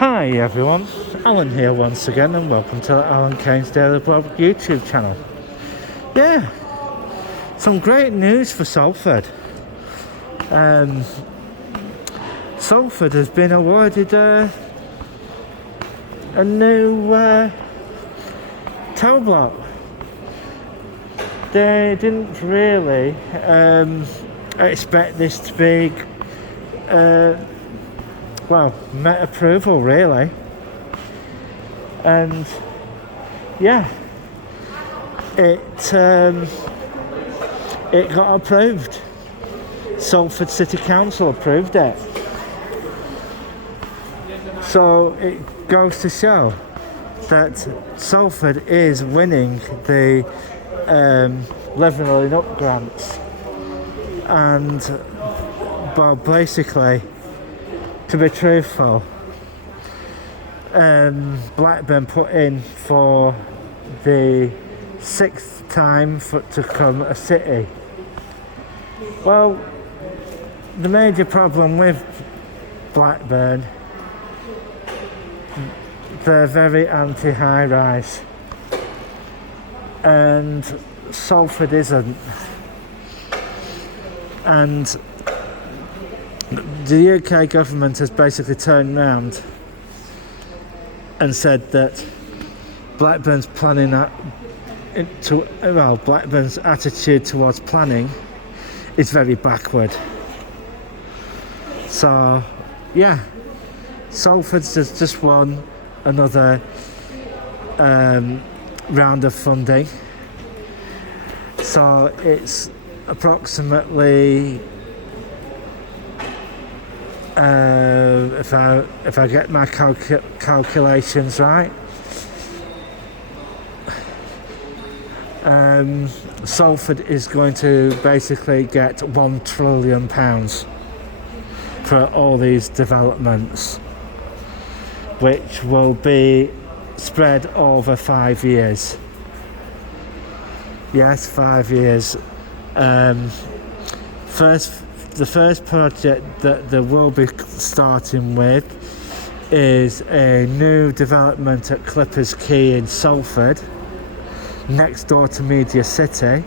Hi everyone, Alan here once again and welcome to Alan Kane's Daily Blog YouTube channel. Yeah, some great news for Salford. Salford has been awarded a new tower block. They didn't really expect this to be met approval really, and yeah, it got approved. Salford City Council approved it, so it goes to show that Salford is winning the Levelling Up grants, and well, basically, to be truthful, Blackburn put in for the 6th time to come a city. Well, the major problem with Blackburn, they're very anti-high rise, and Salford isn't. And the UK government has basically turned around and said that Blackburn's Blackburn's attitude towards planning is very backward. So yeah, Salford's has just won another round of funding. So it's approximately, if I get my calculations right, Salford is going to basically get £1 trillion for all these developments, which will be spread over 5 years. Yes, 5 years. The first project that they will be starting with is a new development at Clippers Quay in Salford, next door to Media City.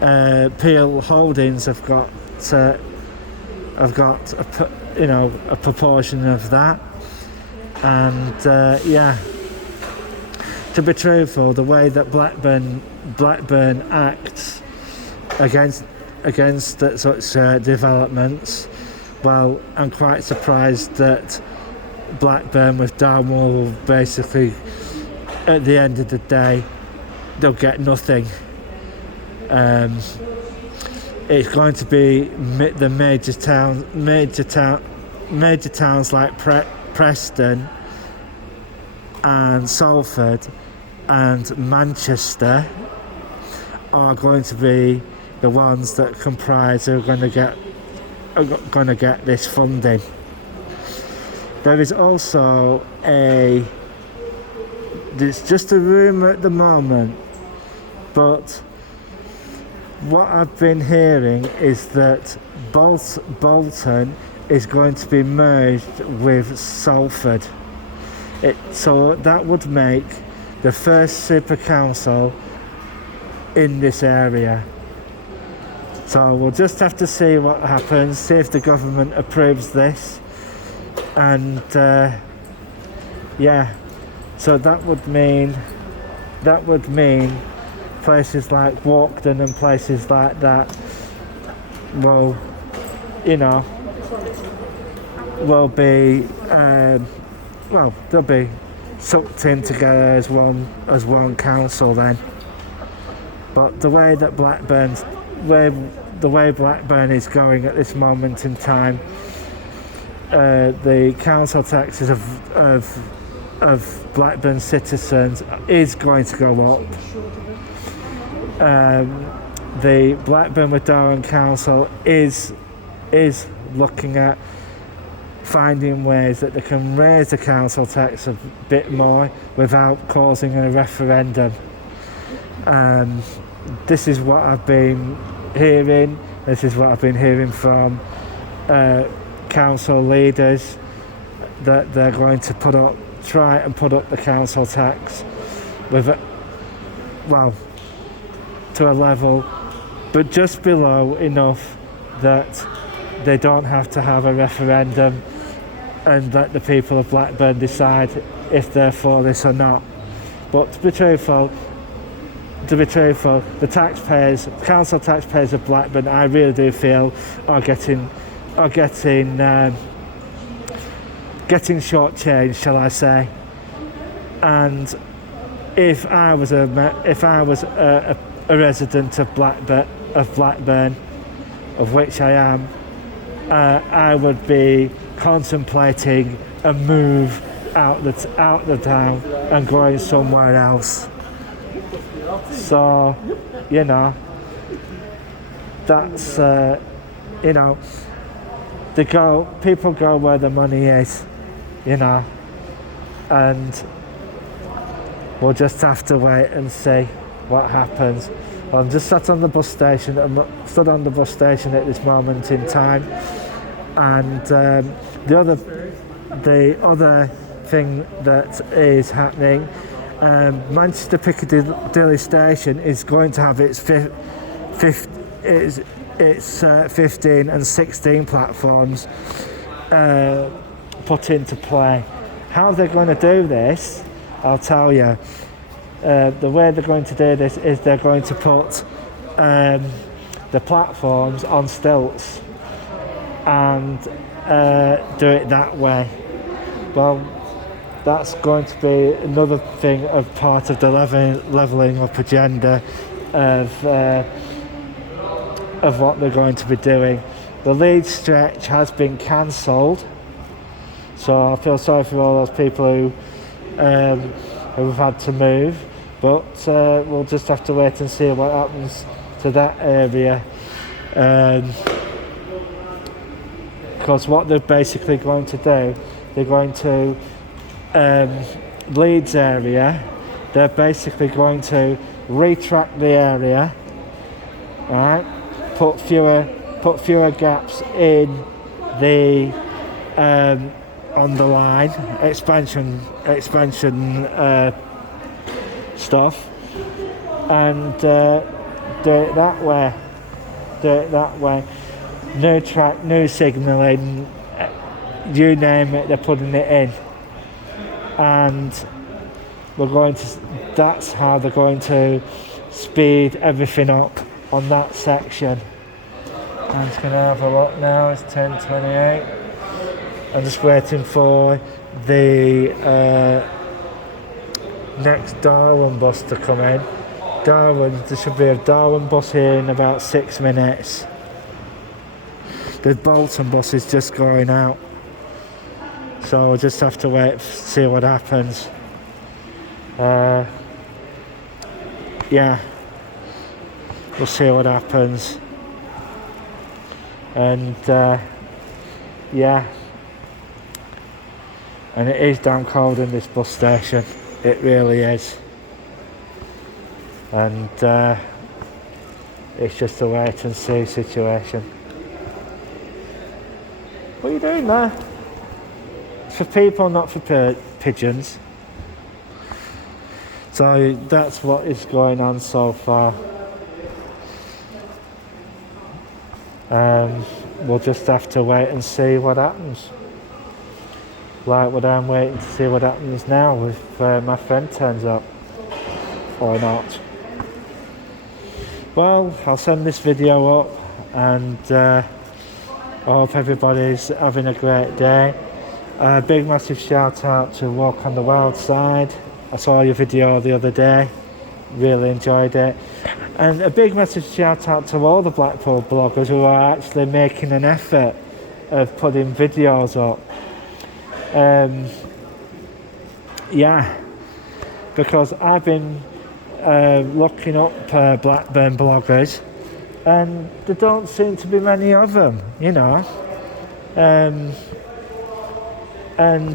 Peel Holdings have got a proportion of that, and yeah, to be truthful, the way that Blackburn acts against such developments, well, I'm quite surprised that Blackburn with Dartmoor will basically, at the end of the day, they'll get nothing. It's going to be the major towns like Preston and Salford and Manchester are going to be the ones that comprise are going to get this funding. There is also it's just a rumour at the moment, but what I've been hearing is that Bolton is going to be merged with Salford. So that would make the first super council in this area. So we'll just have to see what happens, see if the government approves this, and yeah, so that would mean places like Walkden and places like that will be they'll be sucked in together as one council then. But the way Blackburn is going at this moment in time, the council taxes of Blackburn citizens is going to go up. The Blackburn with Darwen Council is looking at finding ways that they can raise the council tax a bit more without causing a referendum. This is what I've been hearing. This is what I've been hearing from council leaders that they're going to try and put up the council tax with to a level, but just below enough that they don't have to have a referendum and let the people of Blackburn decide if they're for this or not. But to be truthful, the council taxpayers of Blackburn, I really do feel are getting shortchanged, shall I say? And if I was a resident of Blackburn, of which I am, I would be contemplating a move out the town and going somewhere else. So, that's people go where the money is, and we'll just have to wait and see what happens. I'm just stood on the bus station at this moment in time, and the other thing that is happening, Manchester Piccadilly Station is going to have its 15 and 16 platforms put into play. How they're going to do this, I'll tell you. The way they're going to do this is they're going to put the platforms on stilts and do it that way. Well, that's going to be another thing of part of the levelling up agenda of what they're going to be doing. The Leeds stretch has been cancelled, so I feel sorry for all those people who've had to move, but we'll just have to wait and see what happens to that area, because what they're basically going to do, they're going to Leeds area, they're basically going to retract the area, right? Put fewer gaps in the on the line, expansion stuff, and do it that way. New track, new signalling, you name it, they're putting it in, and that's how they're going to speed everything up on that section. I'm just going to have a look now. It's 10:28. I'm just waiting for the next Darwin bus to come in. There should be a Darwin bus here in about 6 minutes. The Bolton bus is just going out, so we'll just have to wait to see what happens. We'll see what happens. And and it is damn cold in this bus station, it really is, and it's just a wait and see situation. What are you doing there? It's for people, not for pigeons. So that's what is going on so far. We'll just have to wait and see what happens. Like what I'm waiting to see what happens now if my friend turns up or not. Well, I'll send this video up, and I hope everybody's having a great day. A big massive shout out to Walk on the Wild Side. I saw your video the other day, really enjoyed it. And a big massive shout out to all the Blackpool bloggers who are actually making an effort of putting videos up. Because I've been looking up Blackburn bloggers, and there don't seem to be many of them, and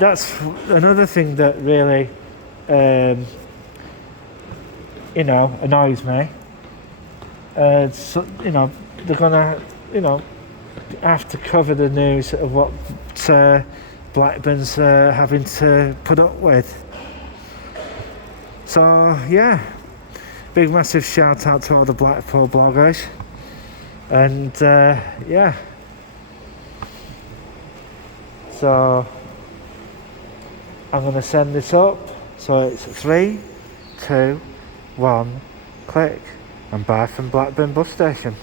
that's another thing that really annoys me. They're gonna have to cover the news of what Blackburn's having to put up with. So yeah, big massive shout out to all the Blackpool bloggers, and yeah, so I'm going to send this up. So it's 3, 2, 1, click, and bye from Blackburn bus station.